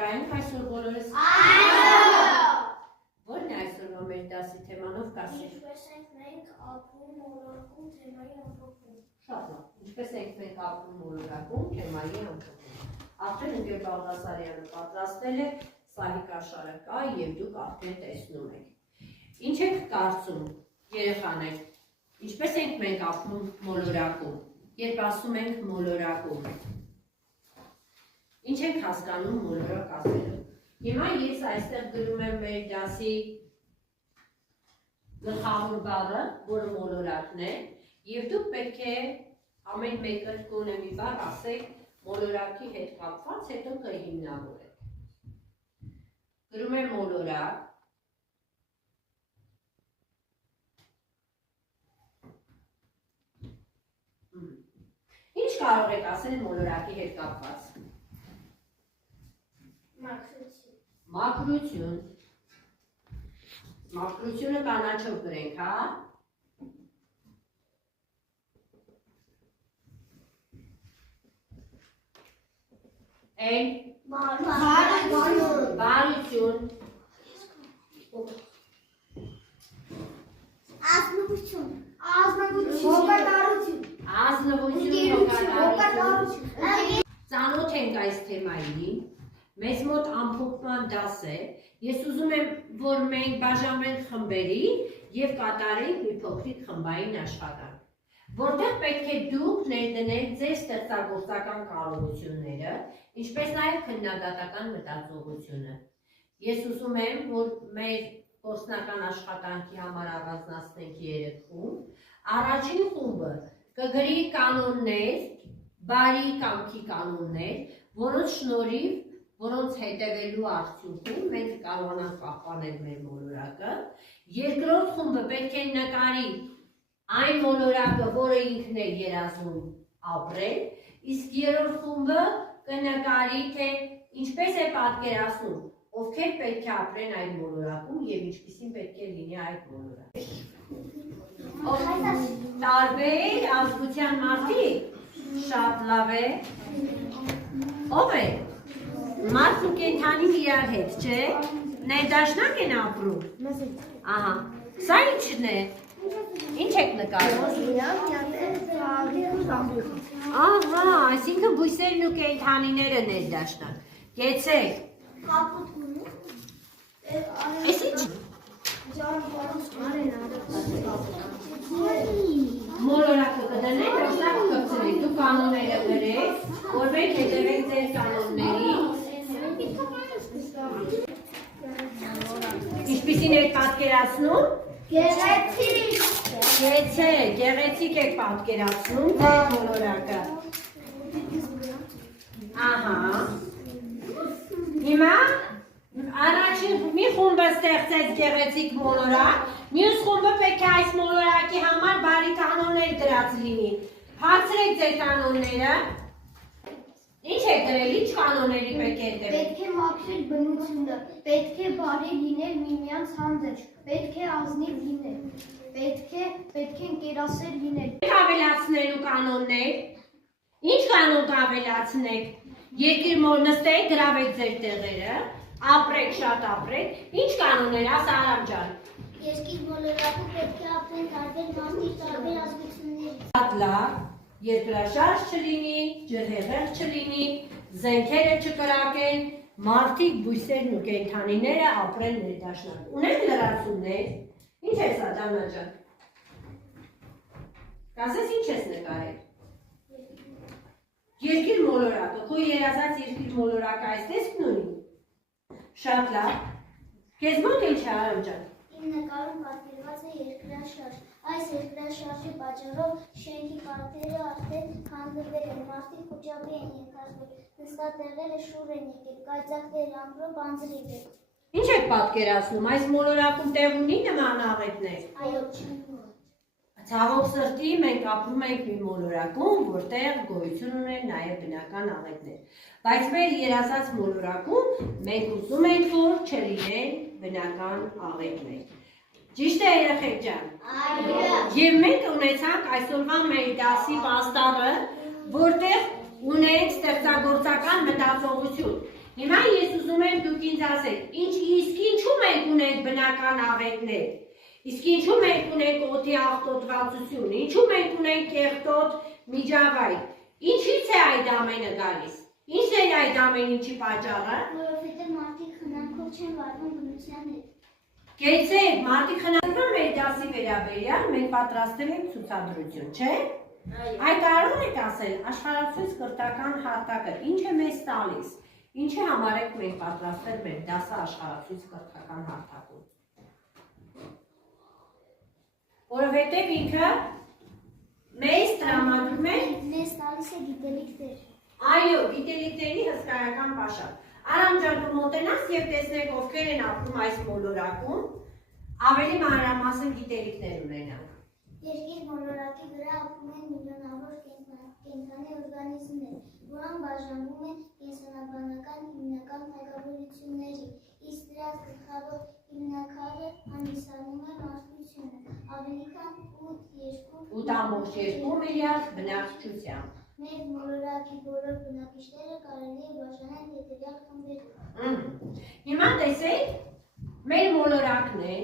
Ներկայ ենք այսօր բոլորս։ Ո՞րն է այսօրվա մեր դասի թեմանով կասի։ Ինչպես ենք մենք ապրում մոլորակում թեմայի ամփոփում։ Շատ լավ։ Ինչպես ենք մենք ապրում մոլորակում թեմայի ամփոփում։ Արդեն ընկեր Բաղդասարյանը պատրաստել է, Սահիկ Աշարը կա եւ դուք արդեն տեսնում եք։ Ինչ եք կարծում, երեխաներ, ինչպես ենք մենք ապրում մոլորակում, երբ ասում ենք մոլորակում։ Ինչ եք հասկանում մոլորակ ասելով։ Հիմա ես այստեղ գրում եմ մեր դասի գլխավոր բառը, որը մոլորակն է, եւ դուք պետք է ամեն մեկը գոնե մի բառ ասեք մոլորակի հետ կապված, հետո կհիմնավորեք։ Գրում եմ մոլորակ։ Ինչ կարող եք ասել մոլորակի հետ կապված։ Մաքրություն։ Մաքրությունը կանաչով գրենք, հա։ Էն։ Բարություն։ Ազնվություն։ Հոգատարություն։ Ազնվություն։ Ծանոթ ենք այս թեմային։ Մեզ մոտ ամփոփման դաս է, ես ուզում եմ, որ մենք բաժանենք խմբերի և կատարենք մի փոքրիկ խմբային աշխատանք, որտեղ պետք է դուք ներդնեք ձեր ստեղծագործական կարողությունները, ինչպես նաև քննադատական մտածողությունը։ Ես ուզում եմ, որ մեր գործնական աշխատանքի համար առանձնացնենք 3 խումբ։ Առաջին խումբը կգրի կանոններ, բարի կամքի կանոններ, որոնց շնորհիվ որոնց հետևելու արդյունքում մենք կարողանանք պահպանել մեր մոլորակը։ Երկրորդ խումբը պետք է նկարի այն մոլորակը, որը ինքն է երազում ապրել, իսկ երրորդ խումբը կնկարի, թե ինչպես է պատկերացնում, ովքեր պետք է ապրեն այդ մոլորակում եւ ինչպիսին պետք է լինի այդ մոլորակը։ Տարբեր ազգության մարդիկ, շատ լավ է։ Ո՞վ է։ Մարդն ու կենդանին իրար հետ, չէ՞։ Ներդաշնակ են ապրում։ Ահա։ Սա ի՞նչն է։ Ինչ եք նկարում։ Ահա, այսինքն բույսերն ու կենդանիները ներդաշնակ։ Կեցեք։ Էս ի՞նչ։ Մոլորակը կդնեք, որտեղ կգցրեք, դու կանոնները գրեք, որ մենք հետևենք ձեր կանոններին։ Ինչպիսին եք պատկերացնում։ Գեղեցիկ եք պատկերացնում ձեր մոլորակը։ Ահա։ Հիմա առաջին մի խումբը ստեղծեց գեղեցիկ մոլորակ, մյուս խումբը պետք է այս մոլորակի համար բարի կանոններ դրած լինի։ Հարցրեք ձեր կանոնները։ Ինչ եք գրել, ինչ կանոնների պետք է հետևել։ Պետք է մաքրել բնությունը, պետք է բարի լինել միմյանց հանդեպ, պետք է ազնիվ լինել, պետք է ընկերասեր լինել։ Ավելացնելու կանոններ։ Ինչ կանոն կավելացնեք։ Երկիր մոլ նստեք, գրավեք ձեր տեղերը, ապրեք, շատ ապրեք։ Ինչ կանոններ, ասա Արամ ջան։ Երկիր մոլորակում պետք է ապրեն տարբեր մարդիկ, տարբեր ազգությունների։ Շատ լավ, երկրաշարժ չլինի, ջրհեղեղ չլինի, զենքերը չկրակեն, մարդիկ, բույսերն ու կենդանիները ապրեն ներդաշնակ։ Ունեք լրացումներ։ Ինչ է սա Դանա ջան։ Կասես ինչ ես նկարել։ Երկիր մոլորակը, քո երազած երկիր մոլորակը այս տեսքն ունի։ Շատ լավ։ Քեզ մոտ ինչ է Արամ ջան։ Իմ նկարում պատկերված է երկրաշարժ։ Այս երկրաշարժի պատճառով շենքի պատերը արդեն քանդվել են, մարդիկ խուճապի են ենթարկվել, նստատեղերը շուռ են եկել, կայծակները ամրոպ անձրիվ են։ Ինչ եք պատկերացնում, այս մոլորակում տեղ ունի նման աղետներ։ Այո, չունի։ Ցավոք սրտի մենք ապրում ենք մի մոլորակում, որտեղ գոյություն ունեն նաև բնական աղետներ։ Բայց մեր երազած մոլորակում մենք ուզում ենք, որ չլինեն բնական աղետներ։ Ճիշտ է երեխեք ջան։ Այո։ Եվ մենք ունեցանք այսօրվա մեր դասի պաստառը, որտեղ ունենք ստեղծագործական մտածողություն։ Հիմա ես ուզում ուզում եմ դուք ինձ ասեք, իսկ ինչու մենք ունենք բնական աղետներ, իսկ ինչու մենք ունենք օդի աղտոտվածություն, ինչու մենք ունենք կեղտոտ միջավայր, ինչից է այդ ամենը գալիս, ինչ է այդ ամեն ինչի պատճառը, Որովհետև մարդիկ խնամքով չեն վարվում բնության հետ։ Գեցեք, մարդիկ խնամքով մեր դասի վերաբերյալ մենք պատրաստել ենք ցուցադրություն, չէ՞։ Այդ կարող եք ասել, աշխարհացույց կրթական հատակը ինչ է մեզ տալիս, ինչ է համարեք մենք պատրաստել մեր դասը աշխարհացույց կրթական հատակում։ Որովհետև ինքը մեզ տրամադրում է Մեզ տալիս է գիտելիքներ։ այո, գիտելիքների հսկայական պաշար։ Արամ ջան, կմոտենաս եւ տեսնեք ովքեր են ապրում այս մոլորակում, ավելի մանրամասն գիտելիքներ ունենան։ Երկիր մոլորակի վրա ապրում են միլիոնավոր կենդանի օրգանիզմներ, որոնք բաժանվում են կենսաբանական հիմնական թագավորությունների, իսկ դրանց գլխավոր հիմնաքարը հանդիսանում է մարդկությունը, ավելի քան 8.2 միլիարդ բնակչությամբ։ Մեր մոլորակի բոլոր բնակիչները կարելի է բաժանել հետևյալ խմբերում։ Հիմա տեսեք, մեր մոլորակն է,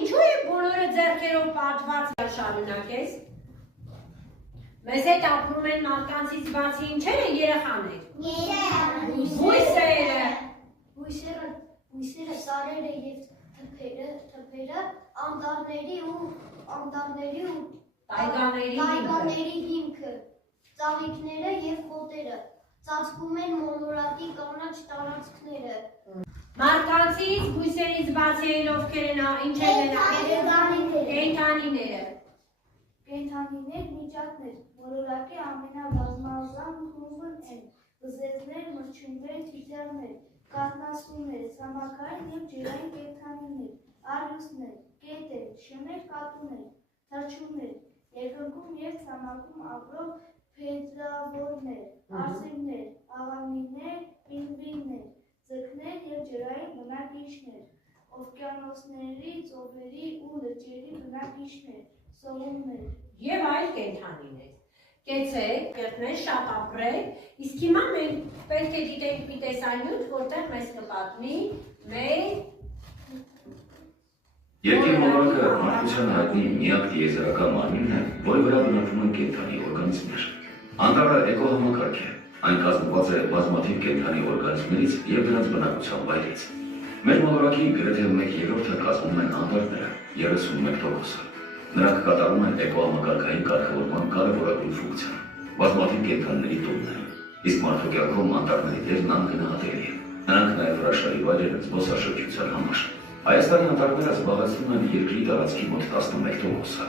ինչու է բոլորը ձեռքերով պատված շարունակես։ Մեզ հետ ապրում են մարդկանցից բացի ինչեր են երեխաներ։ Բույսերը։ Բույսերը, սարերը և թփերը, անտառների ու տայգաների հիմքը, ծաղիկները և խոտերը, ծածկում են մոլորակի կանաչ տարածքները։ Մարդկանցից, բույսերից բացի են ովքեր են ինչ են կենդանիները։ Կենդանիներ միջատներ, մոլորակի ամենաբազմազան խումբն են, բզեզներ, մրջյուններ, թիթեռներ, կաթնասուններ, ցամաքային և ջրային կենդանիներ, արյուսներ, կետեր, շներ, կատուներ, թռչուններ, երկնքում և ցամաքում ապրող փետրավորներ, արծիվներ, աղավնիներ, պինգվիններ, ձկներ և ջրային բնակիչներ, օվկիանոսների, ծովերի ու լճերի բնակիչներ, սողուններ Եվ այլ կենդանիներ։ Կեցեք, կերտներ, շատ ապրեք, իսկ հիմա մենք պետք է դիտենք մի տեսանյութ, որտեղ մեզ կպատմի մեր Երկիր մոլորակը մարդկության հայտնի միակ տիեզերական մարմինն է, որի վրա բնակվում են կենդանի օրգանիզմներ։ Անտառը էկոհամակարգ է, այն կազմված է բազմաթիվ կենդանի օրգանիզմներից և դրանց բնակության վայրից։ Մեր մոլորակի գրեթե 1/3-ը կազմում են անտառները, 31%-ը։ Նրանք կատարում են էկոհամակարգային կարգավորման կարևորագույն ֆունկցիան, բազմաթիվ կենդանիների տունն են, իսկ մարդու կյանքում անտառների դերն անգնահատելի է։ Նրանք նաև հրաշալի վայր են զբոսաշրջության համար։ Հայաստանի անտառները զբաղեցնում են երկրի տարածքի մոտ 11%-ը։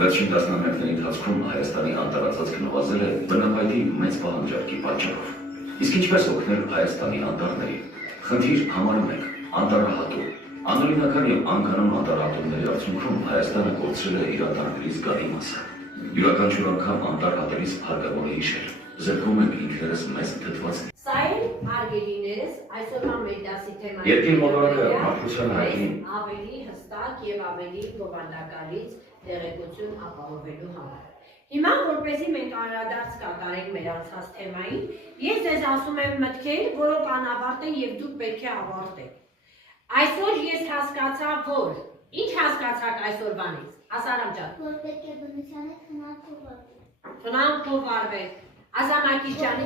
Վերջին տասնամյակների ընթացքում Հայաստանի անտառածածկը նվազել է բնակայքի մեծ պահանջարկի պատճառով։ Իսկ ինչպես օգնել Հայաստանի անտառներին։ Խնդիր համարում ենք անտառահատում։ Անօրինական և անկանոն անտառահատումների արդյունքում Հայաստանը կորցրել է իր անտառների զգալի մասը։ Յուրաքանչյուր անգամ անտառ հատելիս հարկավոր է հիշել։ Զրկում ենք ինքներս մեզ թթված։ Սա էլ հարգելիներս այսօրվա մեր դասի թեման Երկիր մոլորակը մարդկության հայտնի ավելի հստակ և ավելի բովանդակալից տեղեկություն ապահովելու համար։ Հիմա որպեսզի մենք անդրադարձ կատարենք մեր անցած թեմային, ես ձեզ ասում եմ մտքեր, որոնք անավարտ են և դուք պետք է ավարտեք։ Այսօր ես հասկացա, որ ինչ հասկացաք այսօրվանից, Ասարամ ջան։ Որ պետք է բնության հետ խնամքով վարվենք։ Խնամքով վարվեք։ Ասամակիս ջան։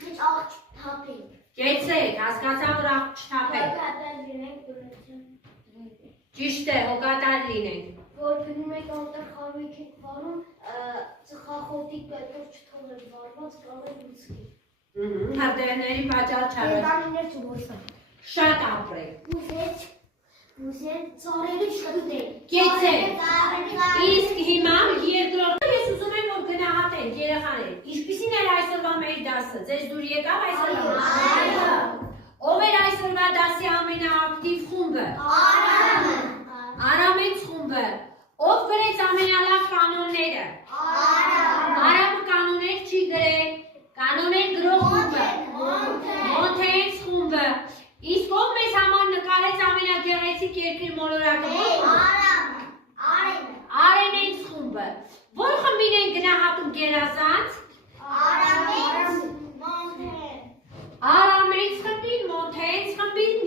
Ոչ աղջ թափենք։ Կեցեք, հասկացա, որ աղջ չթափեք։ Հոգատար լինենք բնության։ Ճիշտ է, հոգատար լինենք։ Որ գնում եք անտեղ խարույկ եք վարում, ծխախոտի պետով չթողեք վարված, կարող եք լուցկի։ Հրդեհների պատճառ չարեք։ Կենդանիներ չբոսան։ Շատ ապրեք։ Բուզեր ծառերը չտուտեն։ Կեցեք։ Իսկ հիմա երկրորդը ես ուզում եմ, որ գնահատենք երեխաներ։ Ինչպիսին էր այսօրվա մեր դասը։ Ձեզ դուր եկավ այսօրվա։ Այո։ Ով էր այսօրվա դասի ամենաակտիվ խումբը։ Արամենց խումբը։ Ով գրեց ամենալավ կանոնները։ Արամը կանոներ չի գրել։ Կանոներ գրող խումբը։ Մոնթեյնս խումբը։ Իսկ ով մեզ համար նկարեց ամենագեղեցիկ երկրի մոլորակը։ Արենենց խումբը։ Որ խմբին են գնահատում գերազանց։ Արամենց խմբին, Մոնթեյնս խմբին,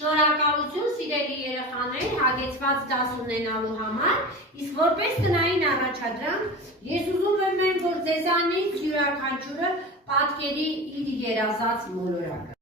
Շնորհակալություն սիրելի երեխաներ, հագեցված դաս ունենալու համար, իսկ որպես տնային առաջադրանք, ես ուզում եմ, որ ձեզանից յուրաքանչյուրը պատկերի իր երազած մոլորակը։